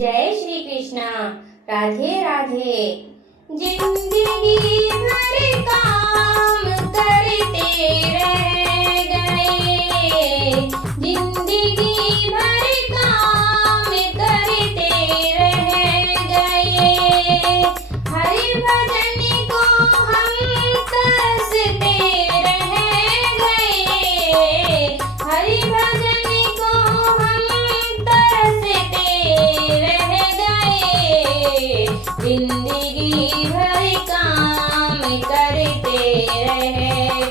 जय श्री कृष्णा। राधे राधे। जिंदगी भर काम करते रह गए, जिंदगी भर काम करते रह गए। हरि भजन को हम तरसते रह गए, हरि भजन को हम तरसते रह गए। जिंदगी भर काम करते रह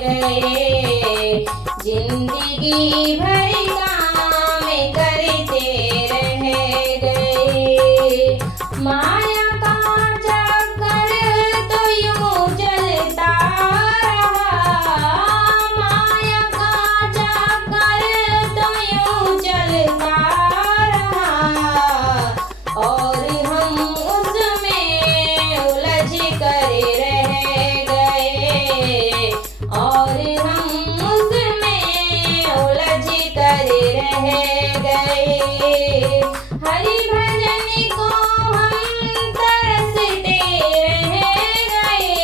गए, जिंदगी भर काम करते रह गए। माया का चक्कर तो यूं चलता रहा, माया का चक्कर तो यूं चलता रहा, और हम उसमें उलझ कर रह गए, और हम उसमें उलझ कर रह गए। हरि भजन को हम तरसते रह गए,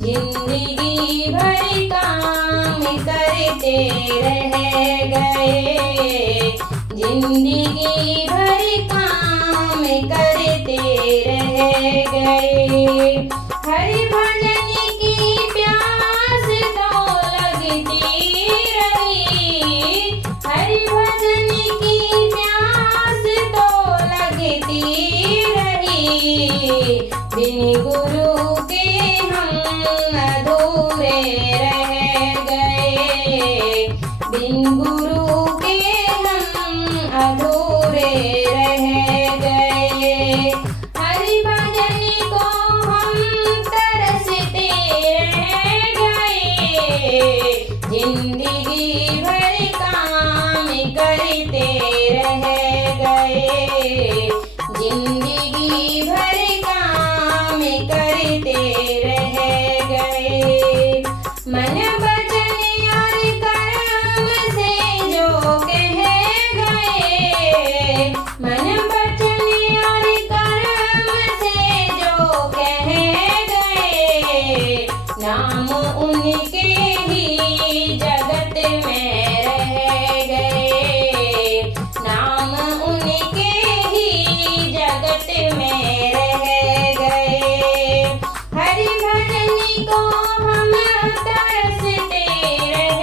जिंदगी भर काम करते रह गए, जिंदगी भर काम करते रह गए। हरि भजन की प्यास तो लगती रही, हरि भजन की प्यास तो लगती रही। बिन गुरु के हम अधूरे रह गए, बिन गुरु के हम अधूरे रह गए। हरि भजन को हम तरसते रह गए, जिंदगी भर काम करते रह गए, जिंदगी भर काम करते रह गए। मन वचन और कर्म से जो कह गए, मन वचन और कर्म से जो कह गए। नाम उनके ही जगत में रह गए, नाम उनके ही जगत में रह गए। हरि भजन को हम तरसते रह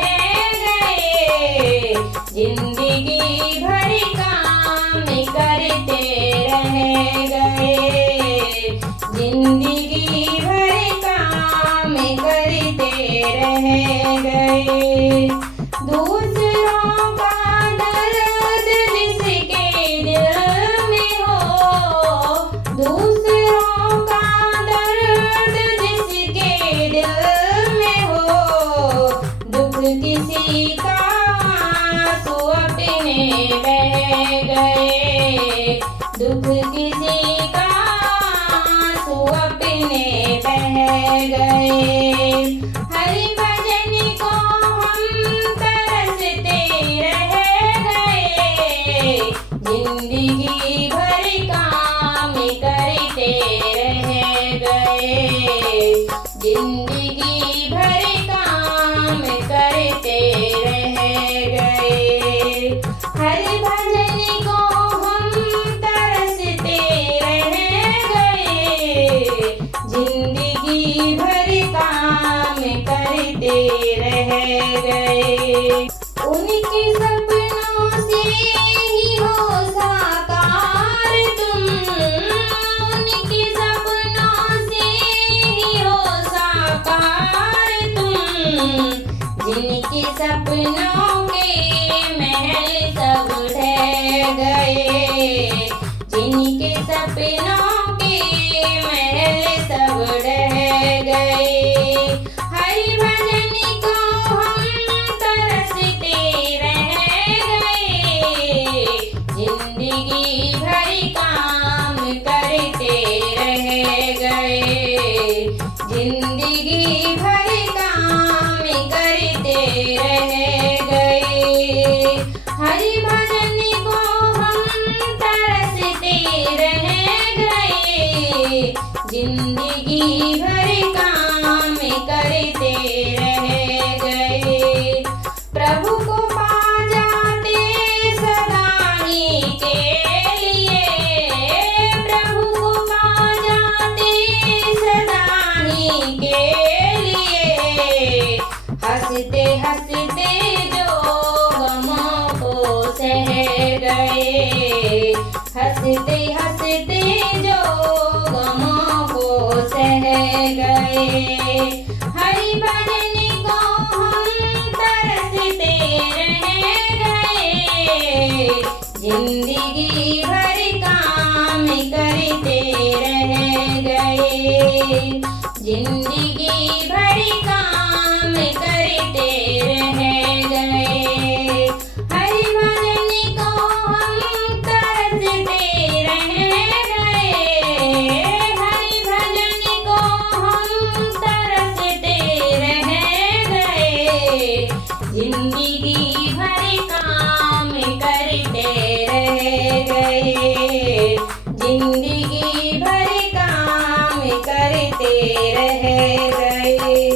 गए, जिंदगी भर काम करते रह गए, जिंदगी भर काम करते रह गए। दूसरों का दर्द जिसके दिल में हो, दूसरों का दर्द जिसके दिल में हो, दुख किसी का आंसू अपने बह गए, दुख किसी का आंसू अपने बह गए। हरि भजन को हम तरसते रह गए, जिंदगी भर काम करते रह गए, जिंदगी भर काम करते रह गए। हरि भजन को हम तरसते रह गए, जिंदगी भर काम करते रह गए। उनके सपनों से ही हो साकार तुम, उनके सपनों से ही हो साकार तुम। जिनके सपनों के महल सब ढह गए, जिनके सपनों के महल सब ढह गए। हरि भजन को हम तरसते रह गए, जिंदगी भर काम करते रह गए, जिंदगी भर काम करते रह गए। हरि भजन को हम तरसते जिंदगी भर काम करते रह गए। प्रभु को पा जाते सदा ही के लिए, प्रभु को पा जाते सदा ही के लिए। हंसते हंसते जो गमों को सह गए, हंसते हंसते जो गमों को सह गए। हरि भजन को हम तरसते रह गए, जिंदगी भर काम करते रह गए, जिंदगी भर काम करते रह गए। हरि भजन को हम तरसते रह गए, हरि भजन को हम तरसते रह गए, जिंदगी भर काम करते रह गए, जिंदगी भर काम करते रह गए।